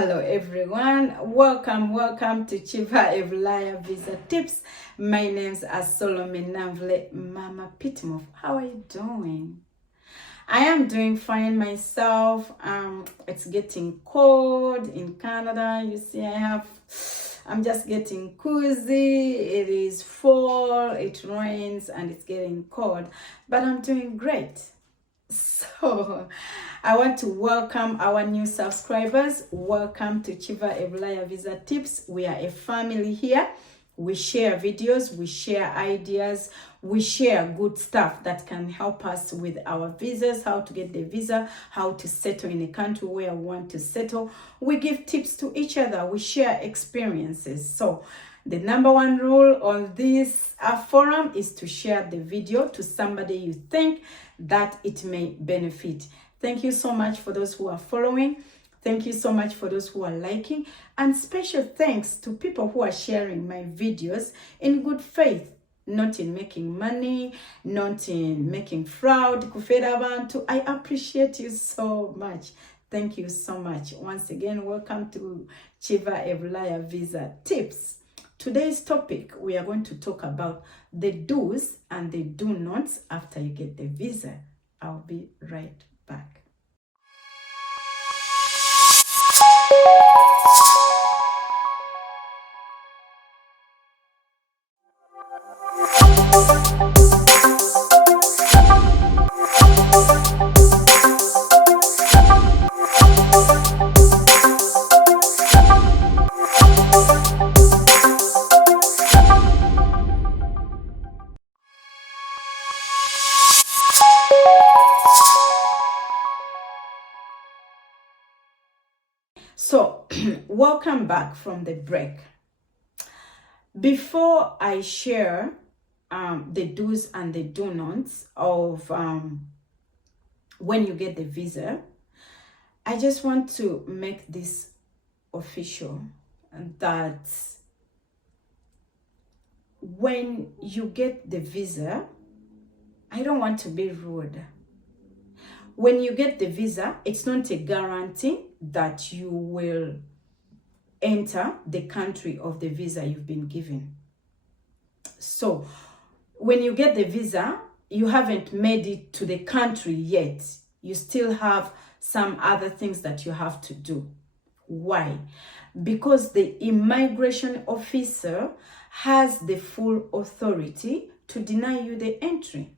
Hello everyone, welcome to KIVA EBUYALYA visa tips. My name's Solomon Navle Mama Pitmov. How are you doing? I am doing fine myself. It's getting cold in Canada. You see, I'm just getting cozy. It is fall, it rains, and it's getting cold, but I'm doing great. So I want to welcome our new subscribers. Welcome to KIVA EBUYALYA visa tips. We are a family here. We share videos, we share ideas, we share good stuff that can help us with our visas, how to get the visa, how to settle in a country where we want to settle. We give tips to each other, we share experiences. So the number one rule on this forum is to share the video to somebody you think that it may benefit. Thank you so much for those who are following. Thank you so much for those who are liking, and special thanks to people who are sharing my videos in good faith, not in making money, not in making fraud. I appreciate you so much. Thank you so much. Once again, welcome to KIVA EBUYALYA visa tips. Today's topic, we are going to talk about the do's and the do nots after you get the visa. I'll be right back. So, welcome back from the break. Before I share the do's and the do nots of when you get the visa, I just want to make this official that when you get the visa, I don't want to be rude. When you get the visa, it's not a guarantee that you will enter the country of the visa you've been given. So when you get the visa, you haven't made it to the country yet. You still have some other things that you have to do. Why? Because the immigration officer has the full authority to deny you the entry.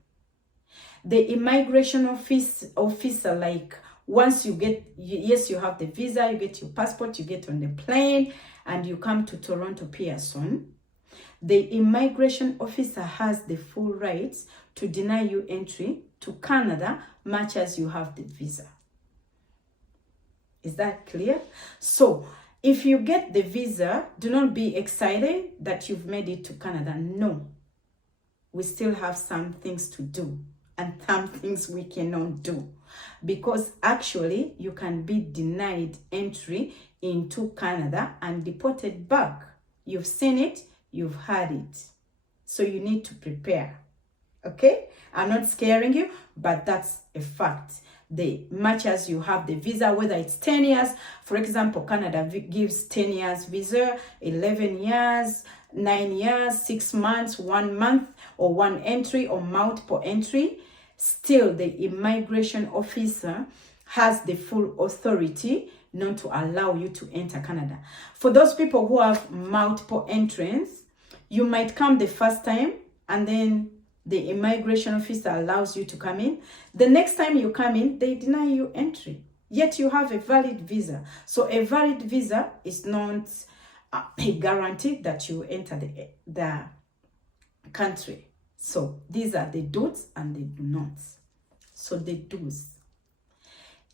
The immigration officer, like, once you get, yes, you have the visa, you get your passport, you get on the plane, and you come to Toronto Pearson, the immigration officer has the full rights to deny you entry to Canada, much as you have the visa. Is that clear? So, if you get the visa, do not be excited that you've made it to Canada. No. We still have some things to do and some things we cannot do, because actually you can be denied entry into Canada and deported back. You've seen it, you've heard it. So you need to prepare. Okay? I'm not scaring you, but that's a fact. Much as you have the visa, whether it's 10 years, for example, Canada gives 10 years visa, 11 years, 9 years, 6 months, 1 month, or one entry or multiple entry, still the immigration officer has the full authority not to allow you to enter Canada. For those people who have multiple entrants, you might come the first time and then the immigration officer allows you to come in. The next time you come in, they deny you entry. Yet you have a valid visa. So a valid visa is not a guarantee that you enter the country. So these are the do's and the do nots. So the do's.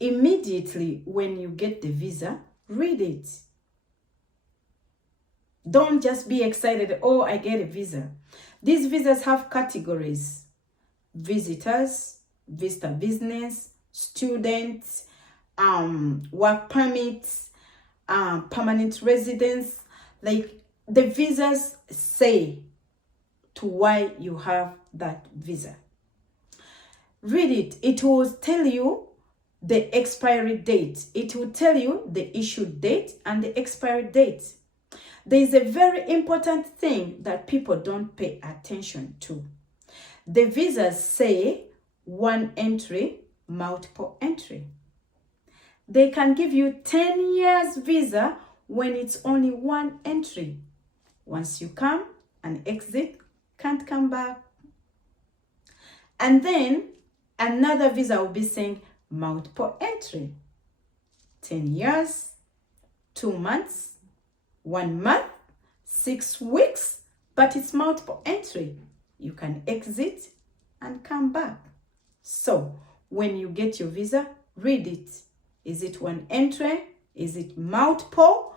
Immediately when you get the visa, read it. Don't just be excited, oh, I get a visa. These visas have categories: visitors, visa business, students, work permits, permanent residence. Like, the visas say to why you have that visa. Read it. It will tell you the expiry date. It will tell you the issue date and the expiry date. There is a very important thing that people don't pay attention to. The visas say one entry, multiple entry. They can give you 10 years visa when it's only one entry. Once you come and exit, can't come back. And then another visa will be saying multiple entry. 10 years, 2 months, 1 month, 6 weeks, but it's multiple entry. You can exit and come back. So when you get your visa, read it. Is it one entry? Is it multiple?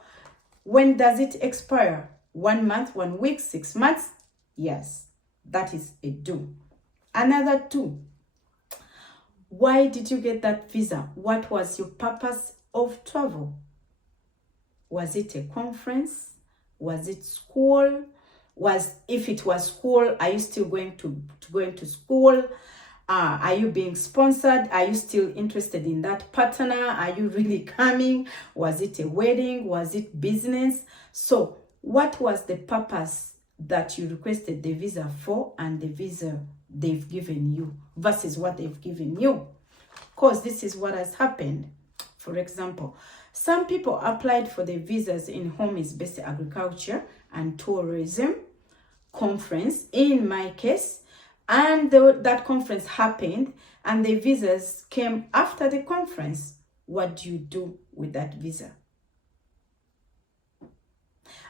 When does it expire? 1 month, 1 week, 6 months? Yes, that is a do. Another 2. Why did you get that visa? What was your purpose of travel? Was it a conference? Was it school? If it was school, are you still going to school? Are you being sponsored? Are you still interested in that partner? Are you really coming? Was it a wedding? Was it business? So what was the purpose that you requested the visa for and the visa they've given you versus what they've given you? Because this is what has happened. For example, some people applied for the visas in home-based agriculture and tourism conference, in my case, and that conference happened and the visas came after the conference. What do you do with that visa?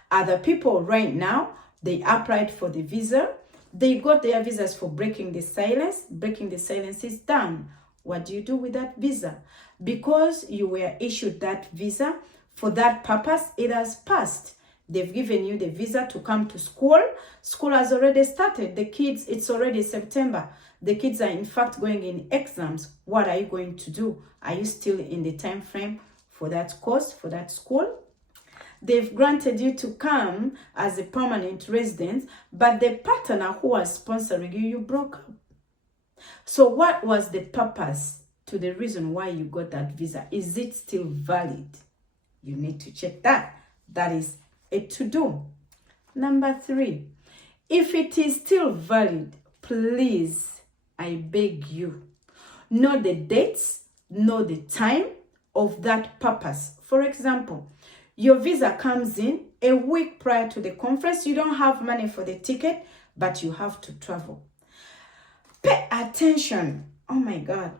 Other people right now, they applied for the visa. They got their visas for breaking the silence. Breaking the silence is done. What do you do with that visa? Because you were issued that visa for that purpose, it has passed. They've given you the visa to come to school. School has already started. The kids, it's already September. The kids are in fact going in exams. What are you going to do? Are you still in the time frame for that course, for that school? They've granted you to come as a permanent resident, but the partner who was sponsoring you, you broke up. So what was the purpose to the reason why you got that visa? Is it still valid? You need to check that. That is a to-do. Number 3, if it is still valid, please, I beg you, know the dates, know the time of that purpose. For example, your visa comes in a week prior to the conference. You don't have money for the ticket, but you have to travel. Pay attention. Oh my God.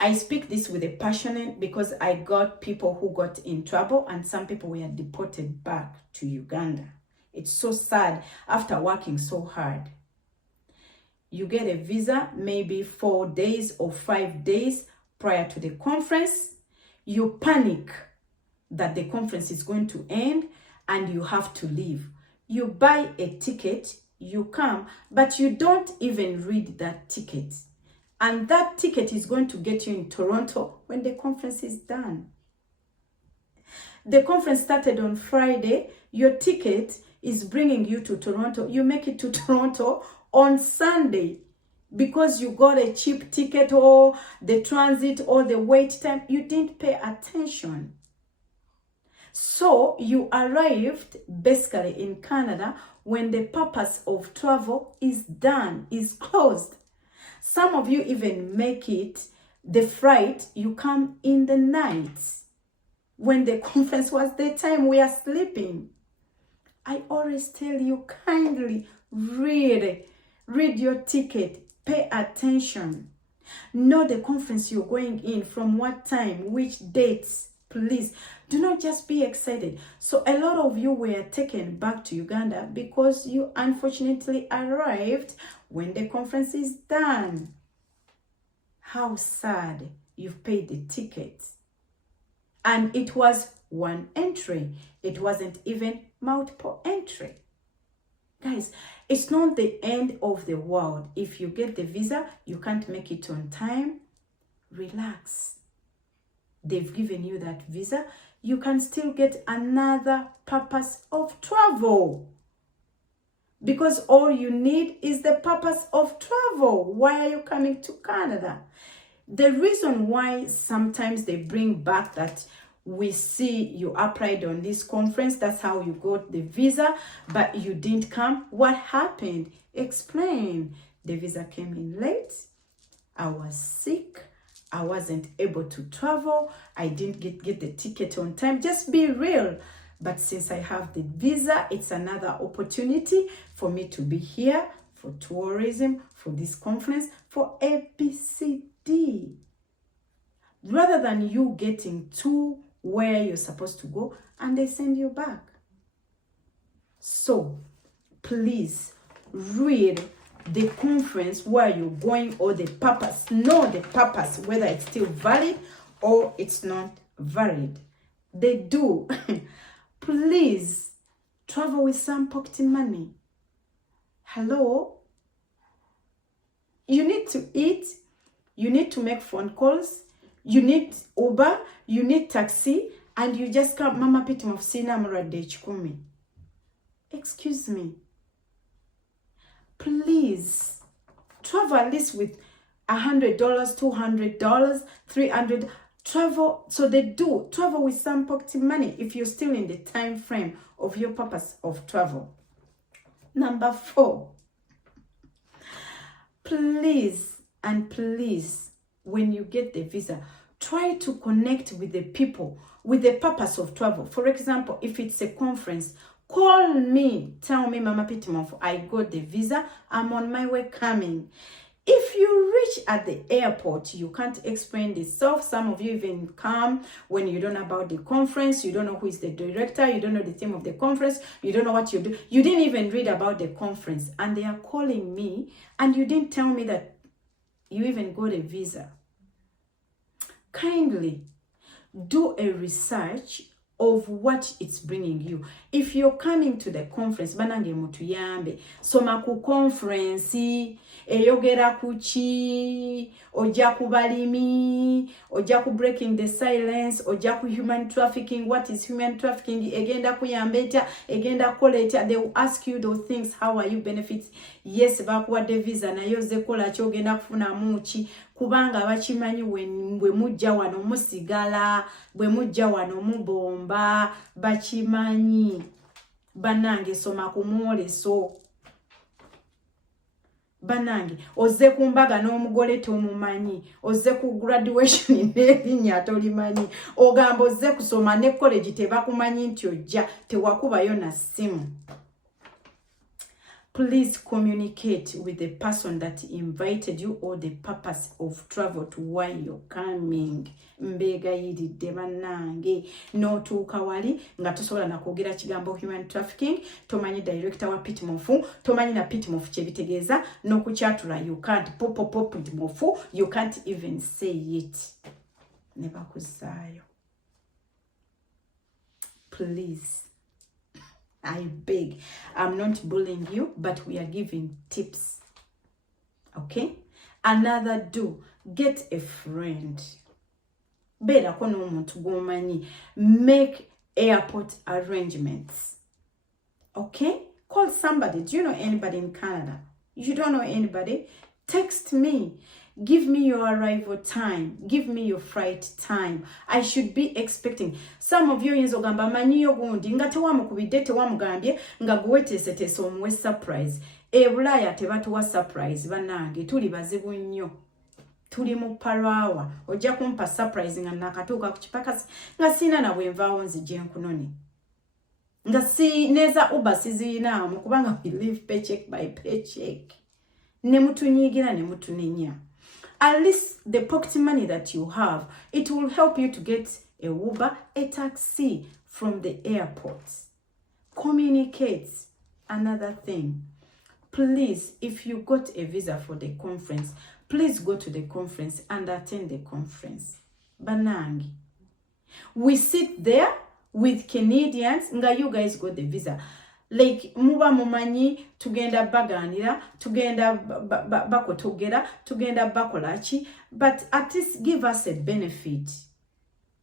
I speak this with a passion because I got people who got in trouble and some people were deported back to Uganda. It's so sad after working so hard. You get a visa maybe 4 days or 5 days prior to the conference. You panic that the conference is going to end and you have to leave. You buy a ticket, you come, but you don't even read that ticket. And that ticket is going to get you in Toronto when the conference is done. The conference started on Friday. Your ticket is bringing you to Toronto. You make it to Toronto on Sunday because you got a cheap ticket or the transit or the wait time. You didn't pay attention. So you arrived basically in Canada when the purpose of travel is done, is closed. Some of you even make it the flight, you come in the night. When the conference was daytime, we are sleeping. I always tell you kindly, read your ticket, pay attention. Know the conference you're going in, from what time, which dates, please. Do not just be excited. So a lot of you were taken back to Uganda because you unfortunately arrived when the conference is done. How sad. You've paid the ticket. And it was one entry. It wasn't even multiple entry. Guys, it's not the end of the world. If you get the visa, you can't make it on time. Relax. They've given you that visa. You can still get another purpose of travel. Because all you need is the purpose of travel. Why are you coming to Canada? The reason why sometimes they bring back that we see you applied on this conference, that's how you got the visa, but you didn't come. What happened? Explain. The visa came in late. I was sick. I wasn't able to travel. I didn't get the ticket on time. Just be real. But since I have the visa, it's another opportunity for me to be here for tourism, for this conference, for ABCD. Rather than you getting to where you're supposed to go and they send you back. So please read the conference where you're going or the purpose. Know the purpose, whether it's still valid or it's not valid. They do. Please travel with some pocket money. Hello? You need to eat. You need to make phone calls. You need Uber, you need taxi, and you just come, Mama Pitimof Sina Murade Chikumi. Excuse me. Please, travel at least with $100, $200, $300. Travel, so they do. Travel with some pocket money if you're still in the time frame of your purpose of travel. Number 4. Please, and please, when you get the visa, try to connect with the people with the purpose of travel. For example, if it's a conference, call me. Tell me, Mama Pitimof, I got the visa. I'm on my way coming. If you reach at the airport, you can't explain yourself. Some of you even come when you don't know about the conference. You don't know who is the director. You don't know the theme of the conference. You don't know what you do. You didn't even read about the conference. And they are calling me. And you didn't tell me that you even got a visa. Kindly do a research of what it's bringing you. If you're coming to the conference, banange mutuyambe, soma ku conference, eyogera kuchi, oja ku balimi, oja ku breaking the silence, oja ku human trafficking. What is human trafficking? Egenda kuyambeta, egenda koleta. They will ask you those things. How are you benefits? Yes, bakuwa de visa na yoze kola chogenda kufuna muchi. Kubanga bachimanyi bwe mujja wano musigala, bwe mujja wano mubomba, bachimanyi. Banange soma ku mwoleso. Banange oze kumbaga n'omugole tomumanyi, oze ku graduation n'erinnya tolimanyi, ogamba oze kusoma ne college tebakumanyi nti ojja, tewakubayo na simu. Please communicate with the person that invited you or the purpose of travel to why you're coming. Mbega yiridde bannange n'otuuka wali nga tosobola na kwogera kigambo human trafficking, tomanyi director wa Pitimof, tomanyi na Pitimof kye bitegeeza, n'okukyatula you can't pop Pitimof, you can't even say it. Ne bakuzaayo. Please, I beg. I'm not bullying you, but we are giving tips. Okay? Another do. Get a friend. Better kono muntu gomanyi. Make airport arrangements. Okay? Call somebody. Do you know anybody in Canada? You don't know anybody? Text me. Give me your arrival time. Give me your flight time. I should be expecting. Some of you yinzo gamba manyiyo gundi nga tewamukubidde tewamugambye nga guweteeseteese omuwe surprise. Bulaya tebatuwa surprise bannange, tuli bazibu nnyo. Tuli mu parwawa. Ojja kumpa surprise nga nakatuuka ku kipakasi nga sina na bwenvaawo nzije nkunone. Nga si neza uba sizinaamu kubanga we live paycheck by paycheck. Ne mutunyigira ne mutunenya. At least the pocket money that you have, it will help you to get a Uber, a taxi from the airport. Communicate. Another thing. Please, if you got a visa for the conference, please go to the conference and attend the conference. Banangi. We sit there with Canadians. Nga you guys got the visa. Like muba mumanyi tugenda baganira, tugenda bakotogera, tugenda bakolachi, but at least give us a benefit.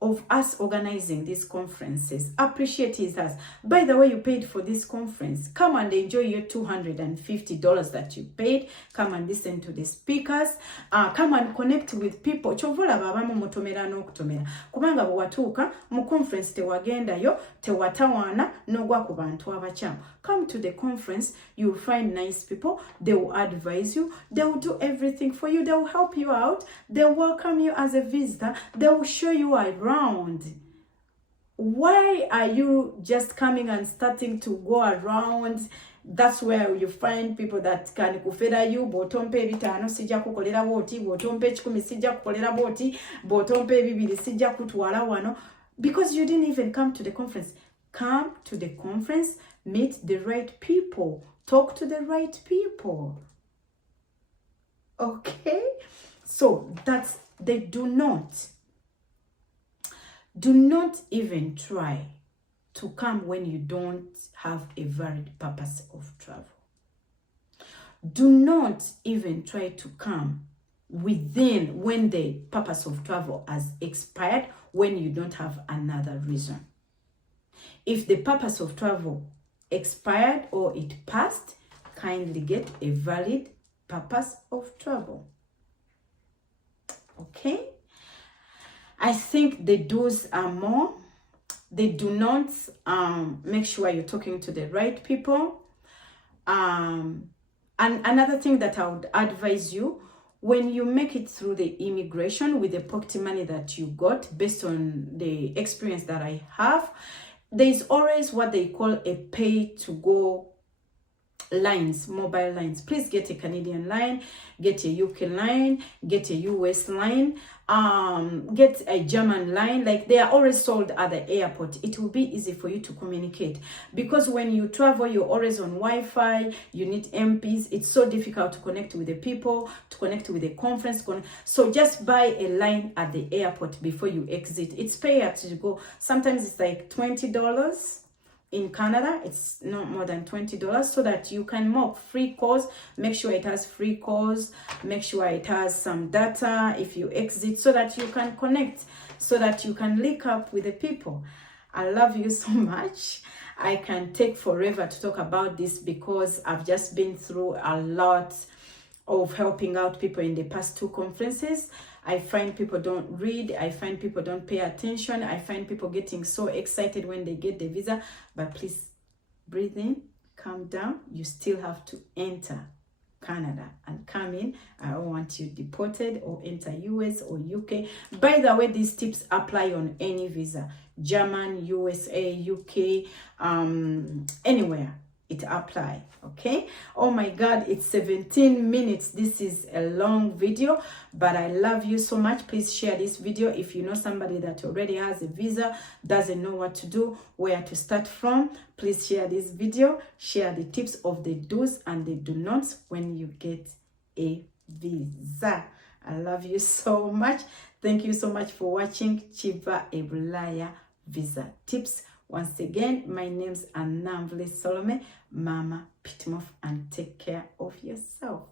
of us organizing these conferences. Appreciate us. By the way, you paid for this conference. Come and enjoy your $250 that you paid. Come and listen to the speakers. Come and connect with people. Chovola babamu mutomera n'okutomera. Kubanga bwatuuka mu conference tewagendayo, tewatawaana n'ogwa ku bantu abakyamu. Come to the conference. You will find nice people. They will advise you. They will do everything for you. They will help you out. They will welcome you as a visitor. They will show you around. Why are you just coming and starting to go around? That's where you find people that can kufera you. Botompe bitano sija kukolera boti. Botompe 10 sija kukolera boti. Botompe 2 sija kutwala wano. Because you didn't even come to the conference. Come to the conference. Meet the right people. Talk to the right people. Okay? So that's, they do not even try to come when you don't have a valid purpose of travel. Do not even try to come within when the purpose of travel has expired, when you don't have another reason. If the purpose of travel expired or it passed, kindly get a valid purpose of travel. Okay? I think the do's are more. They do not make sure you're talking to the right people. And another thing that I would advise you, when you make it through the immigration with the pocket money that you got, based on the experience that I have, there's always what they call a pay-to-go lines, mobile lines. Please get a Canadian line, get a UK line, get a US line, get a German line. Like, they are always sold at the airport. It will be easy for you to communicate, because when you travel, you're always on Wi-Fi, you need MPs. It's so difficult to connect with the people, to connect with the conference. So just buy a line at the airport before you exit. It's pay as you go. Sometimes it's like $20. In Canada, it's not more than $20, so that you can mock free calls. Make sure it has free calls. Make sure it has some data if you exit, so that you can connect, so that you can link up with the people. I love you so much. I can take forever to talk about this, because I've just been through a lot of helping out people in the past 2 conferences. I find people don't read. I find people don't pay attention. I find people getting so excited when they get the visa. But please, breathe in, calm down. You still have to enter Canada and come in. I don't want you deported or enter US or UK. By the way, these tips apply on any visa. German, USA, UK, anywhere. It apply. Okay. Oh my God, it's 17 minutes. This is a long video, but I love you so much. Please share this video. If you know somebody that already has a visa, doesn't know what to do, where to start from, please share this video. Share the tips of the do's and the do nots when you get a visa. I love you so much. Thank you so much for watching KIVA EBUYALYA Visa Tips. Once again, my name's Namvle Solome, Mama Pitimoff, and take care of yourself.